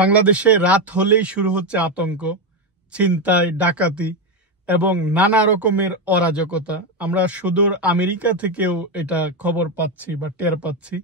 বাংলাদেশে রাত হলেই শুরু হচ্ছে আতঙ্ক, ছিনতাই, ডাকাতি এবং নানা রকমের অরাজকতা। আমরা সুদূর আমেরিকা থেকেও এটা খবর পাচ্ছি বা টের পাচ্ছি।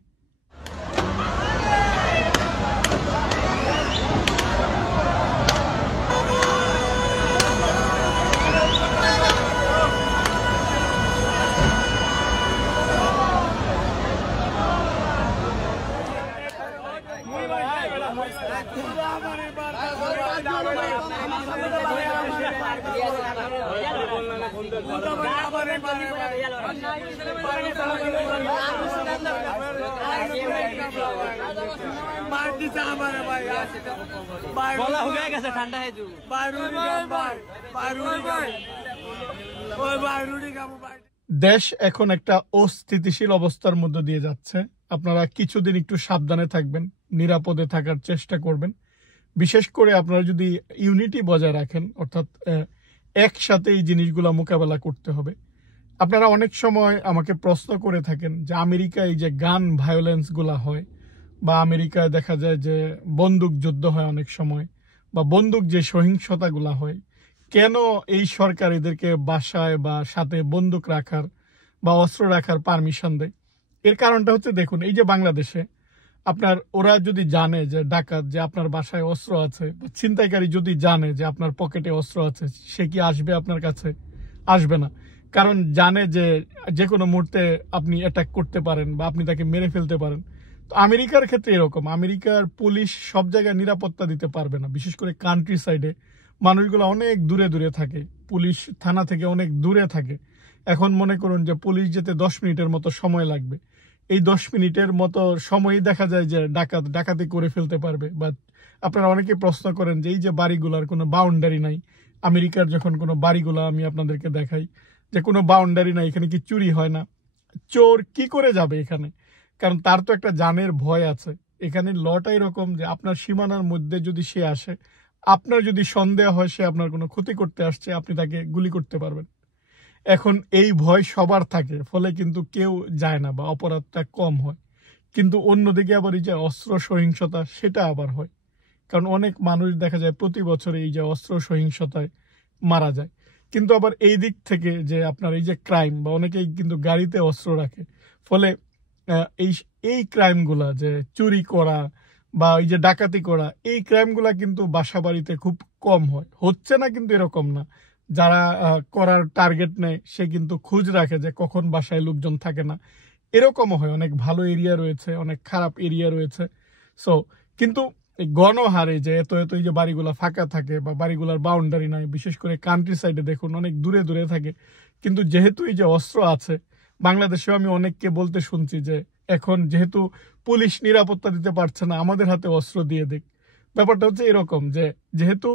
দেশ এখন একটা অস্থিতিশীল অবস্থার মধ্যে দিয়ে যাচ্ছে। আপনারা কিছুদিন একটু সাবধানে থাকবেন, নিরাপদে থাকার চেষ্টা করবেন। বিশেষ করে আপনারা যদি ইউনিটি বজায় রাখেন, অর্থাৎ একসাথে এই জিনিসগুলো মোকাবেলা করতে হবে। আপনারা অনেক সময় আমাকে প্রশ্ন করে থাকেন যে আমেরিকায় এই যে গান ভায়োলেন্স গুলা হয় বা আমেরিকায় দেখা যায় যে বন্দুক যুদ্ধ হয় অনেক সময়, বা বন্দুক যে সহিংসতাগুলা হয়, কেন এই সরকার এদেরকে বাসায় বা সাথে বন্দুক রাখার বা অস্ত্র রাখার পারমিশন দেয়? এর কারণটা হচ্ছে, দেখুন, এই যে বাংলাদেশে আপনার ওরা যদি জানে যে ডাকাত, যে আপনার বাসায় অস্ত্র আছে, বা ছিনতাইকারী যদি জানে যে আপনার পকেটে অস্ত্র আছে, সে কি আসবে আপনার কাছে? আসবে না। কারণ জানে যে যে কোনো মুহূর্তে আপনি অ্যাটাক করতে পারেন বা আপনি তাকে মেরে ফেলতে পারেন। তো আমেরিকার ক্ষেত্রে এরকম, আমেরিকার পুলিশ সব জায়গায় নিরাপত্তা দিতে পারবে না। বিশেষ করে কান্ট্রি সাইডে মানুষগুলো অনেক দূরে দূরে থাকে, পুলিশ থানা থেকে অনেক দূরে থাকে। এখন মনে করুন যে পুলিশ যেতে 10 মিনিটের মতো সময় লাগবে। এই 10 মিনিটের মতো সময়ই দেখা যায় যে ডাকাতি করে ফেলতে পারবে। বা আপনারা অনেকে প্রশ্ন করেন যে এই যে বাড়িগুলার কোনো বাউন্ডারি নাই, আমেরিকার যখন কোনো বাড়িগুলো আমি আপনাদেরকে দেখাই যে কোনো বাউন্ডারি নাই, এখানে কি চুরি হয় না? চোর কি করে যাবে এখানে? কারণ তার তো একটা জানের ভয় আছে। এখানে লটা এরকম যে আপনার সীমানার মধ্যে যদি সে আসে, আপনার যদি সন্দেহ হয় সে আপনার কোনো ক্ষতি করতে আসছে, আপনি তাকে গুলি করতে পারবেন। এখন এই ভয় সবার থাকে, ফলে কিন্তু কেউ যায় না বা অপরাধটা কম হয়। কিন্তু অন্যদিকে আবার এই যে অস্ত্র সহিংসতা, সেটা আবার হয়। কারণ অনেক মানুষ দেখা যায় প্রতি বছর এই যে অস্ত্র সহিংসতায় মারা যায়। কিন্তু আবার এই দিক থেকে যে আপনার এই যে ক্রাইম, বা অনেকেই কিন্তু গাড়িতে অস্ত্র রাখে, ফলে এই এই ক্রাইমগুলা, যে চুরি করা বা এই যে ডাকাতি করা, এই ক্রাইমগুলা কিন্তু বাসা বাড়িতে খুব কম হয়। হচ্ছে না কিন্তু এরকম না, যারা করার টার্গেট নেয় সে কিন্তু খোঁজ রাখে যে কখন বাসায় লোকজন থাকে না। এরকমও হয়, অনেক ভালো এরিয়া রয়েছে, অনেক খারাপ এরিয়া রয়েছে। সো কিন্তু গণহারে যে এত এত এই যে বাড়িগুলা ফাঁকা থাকে বা বাড়িগুলার বাউন্ডারি নাই, বিশেষ করে কান্ট্রি সাইডে দেখুন অনেক দূরে দূরে থাকে। কিন্তু যেহেতু এই যে অস্ত্র আছে, বাংলাদেশেও আমি অনেককে বলতে শুনছি যে এখন যেহেতু পুলিশ নিরাপত্তা দিতে পারছে না, আমাদের হাতে অস্ত্র দিয়ে দিক। ব্যাপারটা হচ্ছে এরকম যে যেহেতু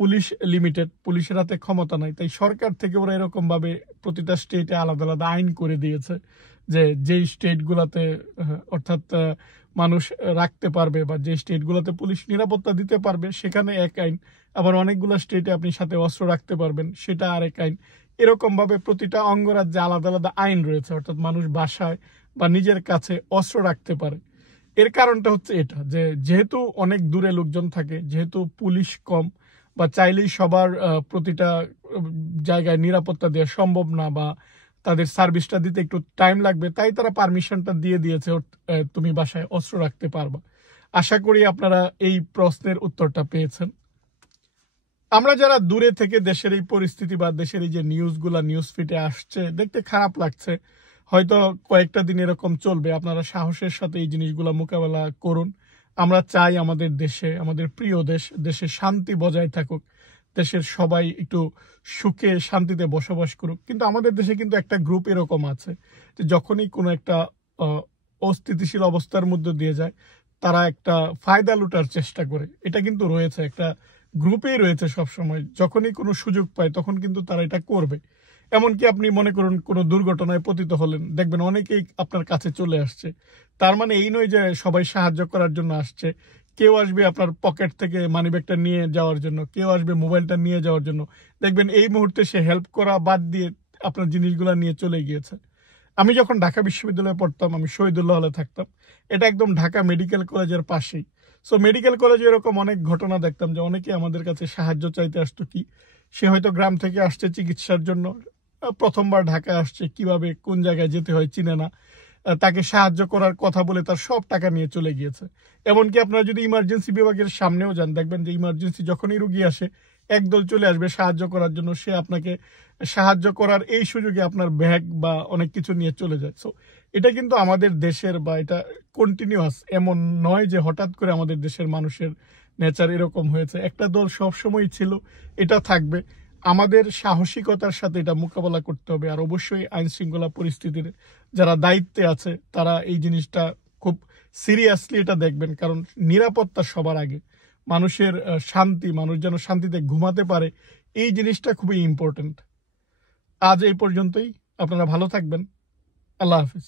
পুলিশ লিমিটেড, পুলিশের হাতে ক্ষমতা নাই, তাই সরকার থেকে ওরা এরকম ভাবে প্রতিটা স্টেটে আলাদা আলাদা আইন করে দিয়েছে যে যেই স্টেটগুলোতে অর্থাৎ মানুষ রাখতে পারবে বা যে স্টেটগুলোতে পুলিশ নিরাপত্তা দিতে পারবে সেখানে এক আইন, আবার অনেকগুলো স্টেটে আপনি সাথে অস্ত্র রাখতে পারবেন সেটা আরেক আইন। এরকম ভাবে প্রতিটা অঙ্গরাজ্যে আলাদা আলাদা আইন রয়েছে, অর্থাৎ মানুষ বাসায় বা নিজের কাছে অস্ত্র রাখতে পারে। এর কারণটা হচ্ছে এটা যে যেহেতু অনেক দূরে লোকজন থাকে, যেহেতু পুলিশ কম, বা চাইলেই সবার প্রতিটা জায়গায় নিরাপত্তা দেওয়া সম্ভব না, বা তাদের সার্ভিসটা দিতে একটু টাইম লাগবে, তাই তারা পারমিশনটা দিয়ে দিয়েছে তুমি বাসায় অস্ত্র রাখতে পারবা। আশা করি আপনারা এই প্রশ্নের উত্তরটা পেয়েছেন। আমরা যারা দূরে থেকে দেশের এই পরিস্থিতি বা দেশের এই যে নিউজগুলা নিউজ ফিডে আসছে দেখতে খারাপ লাগছে। হয়তো কয়েকটা দিন এরকম চলবে, আপনারা সাহসের সাথে এই জিনিসগুলা মোকাবেলা করুন। আমরা চাই আমাদের দেশে, আমাদের প্রিয় দেশে শান্তি বজায় থাকুক, দেশের সবাই একটু সুখে শান্তিতে বসবাস করুক। কিন্তু আমাদের দেশে কিন্তু একটা গ্রুপ এরকম আছে যে যখনই কোনো একটা অস্থিতিশীল অবস্থার মধ্যে দিয়ে যায়, তারা একটা ফায়দা লুটার চেষ্টা করে। এটা কিন্তু রয়েছে, একটা গ্রুপেই রয়েছে সবসময়। যখনই কোনো সুযোগ পায় তখন কিন্তু তারা এটা করবে। এমনকি আপনি মনে করুন কোনো দুর্ঘটনায় পতিত হলেন, দেখবেন অনেকেই আপনার কাছে চলে আসছে। তার মানে এই নয় যে সবাই সাহায্য করার জন্য আসছে। কেউ আসবে আপনার পকেট থেকে মানিব্যাগটা নিয়ে যাওয়ার জন্য, কেউ আসবে মোবাইলটা নিয়ে যাওয়ার জন্য। দেখবেন এই মুহূর্তে সে হেল্প করা বাদ দিয়ে আপনার জিনিসগুলো নিয়ে চলে গিয়েছে। আমি যখন ঢাকা বিশ্ববিদ্যালয়ে পড়তাম, আমি শহীদুল্লাহ হলে থাকতাম, এটা একদম ঢাকা মেডিকেল কলেজের পাশেই। সো মেডিকেল কলেজে এরকম অনেক ঘটনা দেখতাম যে অনেকে আমাদের কাছে সাহায্য চাইতে আসতো। কি, সে হয়তো গ্রাম থেকে আসছে চিকিৎসার জন্য, প্রথমবার ঢাকায় আসছে, কিভাবে কোন জায়গায় যেতে হয় চিনে না, তাকে সাহায্য করার কথা বলে তার সব টাকা নিয়ে চলে গিয়েছে। এমনকি আপনারা যদি ইমার্জেন্সি বিভাগের সামনেও যান, দেখবেন যে ইমার্জেন্সি যখনই রুগী আসে একদল চলে আসবে সাহায্য করার জন্য, সে আপনাকে সাহায্য করার এই সুযোগে আপনার ব্যাগ বা অনেক কিছু নিয়ে চলে যায়। সো এটা কিন্তু আমাদের দেশের, বা এটা কন্টিনিউয়াস, এমন নয় যে হঠাৎ করে আমাদের দেশের মানুষের নেচার এরকম হয়েছে। একটা দল সবসময় ছিল, এটা থাকবে। আমাদের সাহসিকতার সাথে এটা মোকাবেলা করতে হবে। আর অবশ্যই আইন শৃঙ্খলা পরিস্থিতির যারা দায়িত্বে আছে তারা এই জিনিসটা খুব সিরিয়াসলি এটা দেখবেন, কারণ নিরাপত্তা সবার আগে। মানুষের শান্তি, মানুষ যেন শান্তিতে ঘুমাতে পারে, এই জিনিসটা খুবই ইম্পর্টেন্ট। আজ এই পর্যন্তই। আপনারা ভালো থাকবেন। আল্লাহ হাফিজ।